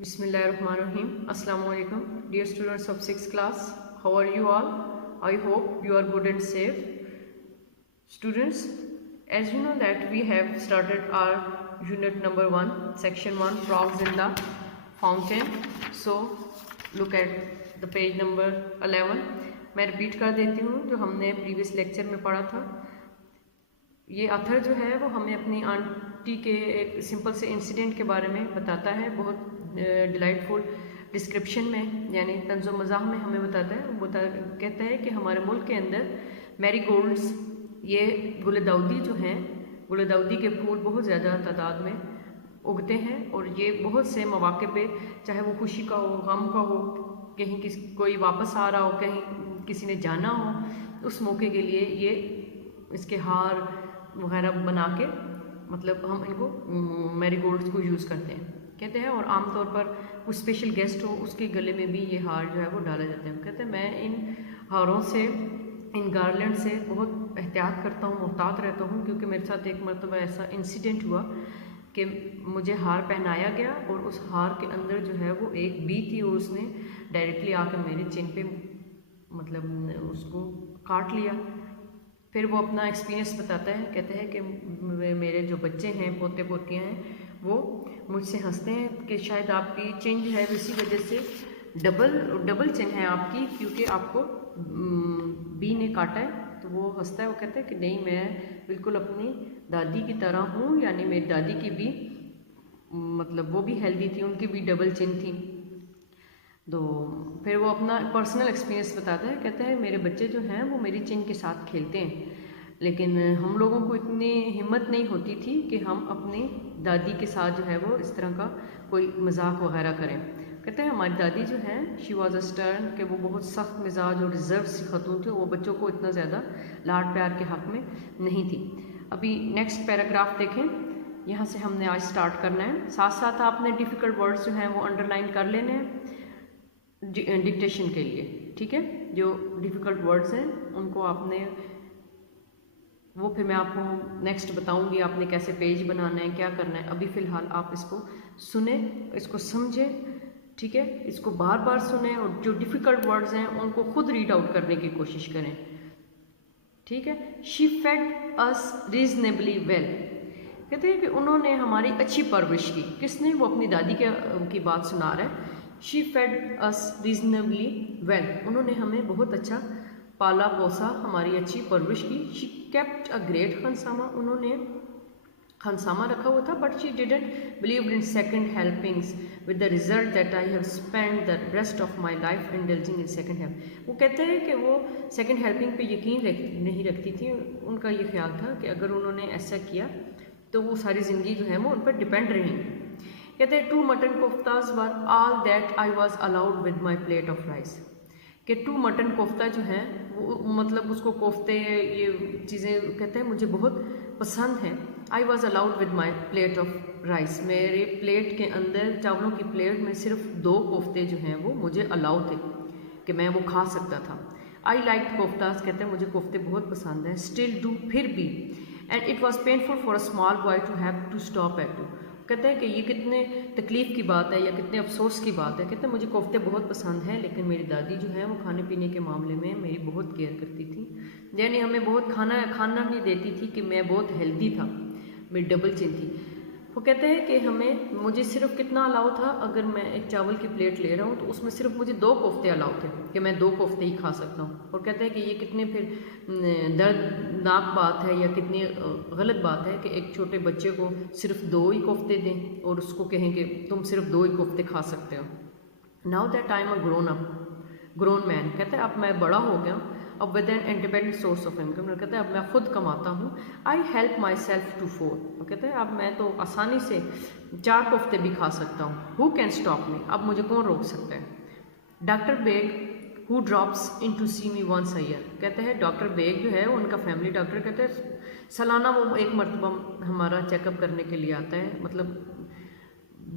Bismillahirrahmanirrahim. Assalamu alaikum. Dear students of 6th class, how are you all? I hope you are good and safe. Students, as you know that we have started our unit number 1, section 1, frogs in the fountain. So look at the page number 11. मैं repeat कर देती हूँ जो हमने previous lecture में पढ़ा था. ये ऑथर जो है वो हमें अपनी आंटी के एक सिंपल से इंसिडेंट के बारे में बताता है, बहुत डिलाइटफुल डिस्क्रिप्शन में, यानी तंज़ो मज़ाह में हमें बताता है. वो कहता है कि हमारे मुल्क के अंदर मैरीगोल्ड्स, ये गुलदाउदी जो हैं, गुलदाउदी के फूल बहुत ज़्यादा तादाद में उगते हैं और ये बहुत से मौक़े पे, चाहे वो खुशी का हो, गम का हो, कहीं कोई वापस आ रहा हो, कहीं किसी ने जाना हो, उस मौके के लिए ये इसके हार वगैरह बना के, मतलब हम इनको मैरीगोल्ड्स को यूज़ करते हैं कहते हैं. और आमतौर पर कुछ स्पेशल गेस्ट हो उसके गले में भी ये हार जो है वो डाला जाता है. कहते हैं मैं इन हारों से, इन गार्लैंड से बहुत एहतियात करता हूँ, मोहतात रहता हूँ, क्योंकि मेरे साथ एक मरतबा ऐसा इंसिडेंट हुआ कि मुझे हार पहनाया गया और उस हार के अंदर जो है वो एक बी थी और उसने डायरेक्टली आकर मेरे चिन पे मतलब उसको काट लिया. फिर वो अपना एक्सपीरियंस बताता है, कहते हैं कि मेरे जो बच्चे हैं, पोते पोतियाँ हैं, वो मुझसे हंसते हैं कि शायद आपकी चिन जो है इसी वजह से डबल चिन है आपकी, क्योंकि आपको बी ने काटा है. तो वो हंसता है, वो कहता है कि नहीं, मैं बिल्कुल अपनी दादी की तरह हूँ, यानी मेरी दादी की भी मतलब वो भी हेल्दी थी, उनकी भी डबल चिन थी. तो फिर वो अपना पर्सनल एक्सपीरियंस बताता है, कहता है मेरे बच्चे जो हैं वो मेरी चिन के साथ खेलते हैं, लेकिन हम लोगों को इतनी हिम्मत नहीं होती थी कि हम अपनी दादी के साथ जो है वो इस तरह का कोई मजाक वगैरह करें. कहते हैं हमारी दादी जो है, शी वॉज अ स्टर्न, कि वो बहुत सख्त मिजाज और रिजर्व सी खतून थी, वो बच्चों को इतना ज़्यादा लाड प्यार के हक़ में नहीं थी. अभी नेक्स्ट पैराग्राफ देखें, यहाँ से हमने आज स्टार्ट करना है. साथ साथ आपने डिफ़िकल्ट वर्ड्स जो हैं वो अंडरलाइन कर लेने हैं डिक्टेशन के लिए, ठीक है. जो डिफ़िकल्ट वर्ड्स हैं उनको आपने, वो फिर मैं आपको नेक्स्ट बताऊंगी आपने कैसे पेज बनाना है, क्या करना है. अभी फ़िलहाल आप इसको सुने, इसको समझें, ठीक है. इसको बार बार सुने और जो डिफ़िकल्ट वर्ड्स हैं उनको खुद रीड आउट करने की कोशिश करें, ठीक है. She fed us reasonably well, कहते हैं कि उन्होंने हमारी अच्छी परवरिश की. किसने? वो अपनी दादी की बात सुना रहा है. She fed us reasonably well, उन्होंने हमें बहुत अच्छा पाला पोसा, हमारी अच्छी परवरिश की. She kept a great khansama, उन्होंने खनसामा रखा हुआ था. But she didn't believe in second helpings with the result that I have spend the rest of my life indulging in second help. वो कहते हैं कि वो सेकंड हेल्पिंग पे यकीन नहीं रखती थी. उनका ये ख्याल था कि अगर उन्होंने ऐसा किया तो वो सारी ज़िंदगी जो है वो उन पर डिपेंड रहेंगी. कहते हैं 2 mutton koftas were all that I was allowed with my plate of rice, कि 2 मटन कोफ्ता जो हैं वो मतलब उसको कोफ्ते ये चीज़ें कहते हैं मुझे बहुत पसंद हैं. I was allowed with my plate of rice, मेरे प्लेट के अंदर, चावलों की प्लेट में सिर्फ 2 कोफ्ते जो हैं वो मुझे अलाउ थे कि मैं वो खा सकता था. आई लाइक कोफ्ताज, कहते हैं मुझे कोफ्ते बहुत पसंद हैं. स्टिल डू, फिर भी. And it was painful for a small boy to have to stop at two, कहते हैं कि ये कितने तकलीफ़ की बात है या कितने अफसोस की बात है. कहते हैं मुझे कोफ्ते बहुत पसंद हैं, लेकिन मेरी दादी जो है वो खाने पीने के मामले में मेरी बहुत केयर करती थी, यानी हमें बहुत खाना नहीं देती थी कि मैं बहुत हेल्दी था, मेरी डबल चिन थी. वो कहते हैं कि मुझे सिर्फ कितना अलाउ था, अगर मैं एक चावल की प्लेट ले रहा हूँ तो उसमें सिर्फ मुझे 2 कोफ्ते अलाउ थे कि मैं 2 कोफ्ते ही खा सकता हूँ. और कहते हैं कि ये कितने फिर दर्दनाक बात है या कितनी गलत बात है कि एक छोटे बच्चे को सिर्फ 2 ही कोफ्ते दें और उसको कहें कि तुम सिर्फ 2 ही कोफ्ते खा सकते हो. Now that I am a grown man, कहते हैं अब मैं बड़ा हो गया, अब with an independent source of income, कहते हैं अब मैं खुद कमाता हूँ. I help myself to 4, कहते हैं अब मैं तो आसानी से 4 कोफ्ते भी खा सकता हूँ. हु कैन स्टॉप मी, अब मुझे कौन रोक सकता है. Doctor Beg who drops in to see me once a year, कहते हैं डॉक्टर बेग जो है उनका फैमिली डॉक्टर, कहते हैं सालाना वो एक मरतबा हमारा चेकअप करने के लिए आता है, मतलब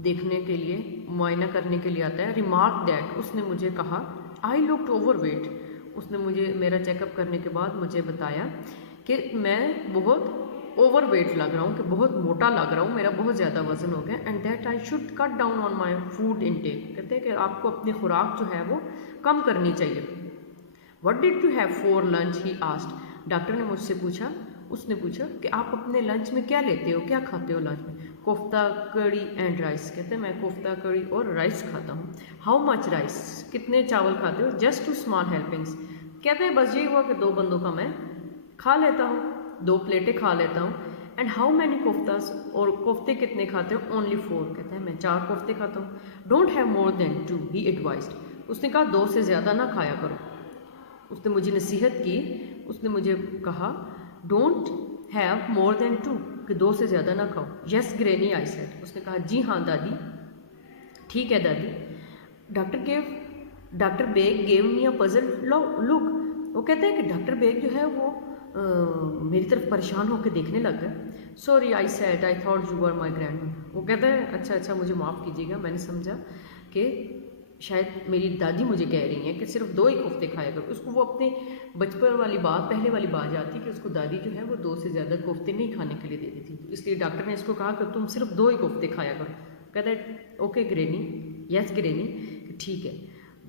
देखने के लिए, मुआयना करने के लिए आता है. रिमार्क दैट, उसने मुझे कहा, आई लुक्ड ओवरवेट, उसने मुझे मेरा चेकअप करने के बाद मुझे बताया कि मैं बहुत ओवर वेट लग रहा हूँ, कि बहुत मोटा लग रहा हूँ, मेरा बहुत ज़्यादा वजन हो गया, and that I should cut down on my food intake. कहते हैं कि आपको अपनी खुराक जो है वो कम करनी चाहिए। What did you have for lunch, he asked. Doctor ने मुझसे पूछा, उसने पूछा कि आप अपने लंच में क्या लेते हो, क्या खाते हो लंच में। कोफ्ता, कड़ी एंड राइस। कहते हैं मैं कोफ्ता, कड़ी और राइस खाता हूँ। हाउ मच राइस, कितने चावल खाते हो। Just 2 small helpings. कहते हैं बस यही हुआ कि 2 बंदों का मैं खा लेता हूँ, 2 प्लेटें खा लेता हूँ। एंड हाउ मैनी कोफ्तास, और कोफ्ते कितने खाते हो। ओनली 4। कहते हैं मैं 4 कोफ्ते खाता हूँ। Don't have more than 2, he advised. उसने कहा 2 से ज़्यादा ना खाया करो। उसने मुझे नसीहत की, उसने मुझे कहा डोंट हैव मोर देन 2, कि 2 से ज़्यादा ना खाओ। Yes granny, I said. उसने कहा जी हाँ दादी, ठीक है दादी। Doctor Beg gave me a puzzle look. वो कहते हैं कि डॉक्टर बेग जो है वो मेरी तरफ परेशान होकर देखने लग गए। Sorry I said, I thought you are my grand. वो कहते हैं अच्छा मुझे माफ़ कीजिएगा, मैंने समझा कि शायद मेरी दादी मुझे कह रही हैं कि सिर्फ 2 ही कोफ्ते खाया करो। उसको वो अपने बचपन वाली बात, पहले वाली बात याद थी कि उसको दादी जो है वो 2 से ज़्यादा कोफ्ते नहीं खाने के लिए देती थी। इसलिए डॉक्टर ने इसको कहा कि तुम सिर्फ 2 ही कोफ्ते खाया करो। कहता है ओके ग्रैनी, यस ग्रैनी, ठीक है।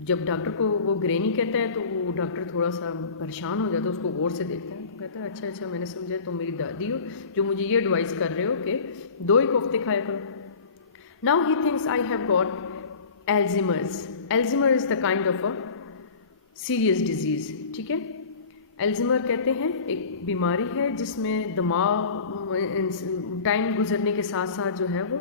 जब डॉक्टर को वो ग्रैनी कहता है तो वो डॉक्टर थोड़ा सा परेशान हो जाता है, उसको गौर से देखता है, तो कहता है अच्छा मैंने समझा तुम मेरी दादी हो जो मुझे ये एडवाइस कर रहे हो कि 2 ही कोफ्ते खाया करो। Now he thinks I have got Alzheimer's. Alzheimer is the kind of a serious disease. ठीक है, एल्जीमर कहते हैं एक बीमारी है जिसमें दिमाग टाइम गुजरने के साथ साथ जो है वो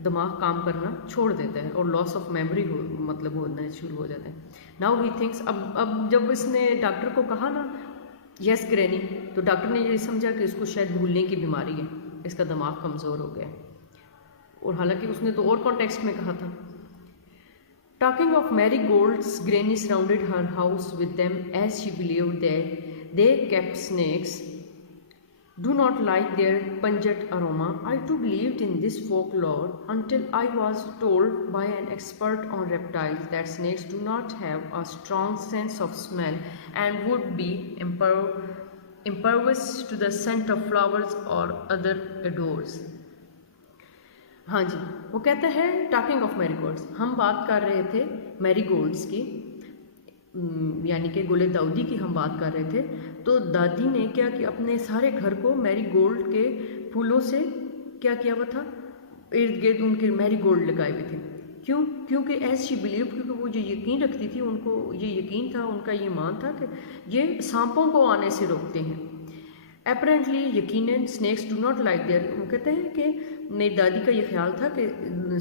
दिमाग काम करना छोड़ देता है और लॉस ऑफ मेमोरी मतलब होना शुरू हो जाता है। नाउ ही थिंक्स, अब जब इसने डॉक्टर को कहा ना यस ग्रैनी, तो डॉक्टर ने ये समझा कि इसको शायद भूलने की बीमारी है, इसका दिमाग कमज़ोर हो गया। और हालांकि उसने तो और कॉन्टेक्स्ट में कहा था। Talking of marigolds, Granny surrounded her house with them as she believed that they kept snakes do not like their pungent aroma. I too believed in this folklore until I was told by an expert on reptiles that snakes do not have a strong sense of smell and would be impervious to the scent of flowers or other odors. हाँ जी, वो कहता है talking of marigolds, हम बात कर रहे थे marigolds की, यानी कि गुले दाऊदी की हम बात कर रहे थे। तो दादी ने क्या किया, अपने सारे घर को मैरीगोल्ड के फूलों से क्या किया हुआ था, इर्द गिर्द उनके मैरीगोल्ड लगाए हुए थे। क्योंकि एज शी बिलीव, क्योंकि वो जो यकीन रखती थी, उनको ये यकीन था, उनका ये मान था कि ये सांपों को आने से रोकते हैं। अपेरेंटली यकीनन snakes do not like there, वो कहते हैं कि मेरी दादी का ये ख्याल था कि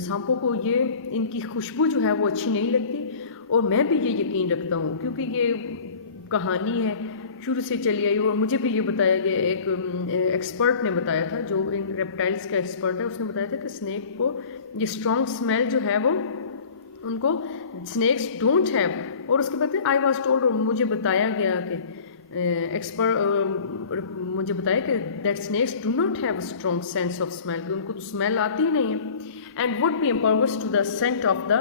सांपों को ये इनकी खुशबू जो है वो अच्छी नहीं लगती, और मैं भी ये यकीन रखता हूँ क्योंकि ये कहानी है शुरू से चली आई, और मुझे भी ये बताया गया, एक एक्सपर्ट ने बताया था जो इन रेप्टाइल्स का एक्सपर्ट है, उसने बताया था कि स्नैक को ये स्ट्रॉन्ग स्मेल जो है वो उनको स्नैक्स डोंट हैव। और उसके बाद आई वाज टोल्ड, मुझे बताया गया कि मुझे बताया कि that snakes do not have a strong sense of smell, कि उनको तो स्मेल आती ही नहीं है। And would be impervious to the scent of the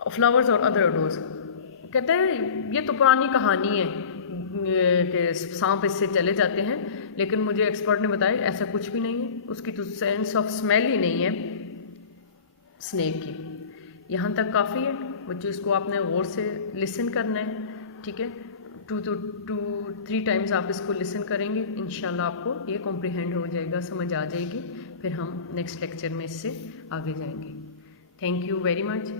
flowers और अदर ओडोर्स। कहते हैं ये तो पुरानी कहानी है कि सांप इससे चले जाते हैं, लेकिन मुझे एक्सपर्ट ने बताया ऐसा कुछ भी नहीं है, उसकी तो सेंस ऑफ स्मेल ही नहीं है स्नेक की। यहाँ तक काफ़ी है बच्चों, इसको आपने गौर से लिसन करना है, ठीक है। 2 to 3 टाइम्स आप इसको लिसन करेंगे, इंशाल्लाह आपको ये कॉम्प्रिहेंड हो जाएगा, समझ आ जाएगी। फिर हम नेक्स्ट लेक्चर में इससे आगे जाएंगे। Thank you very much.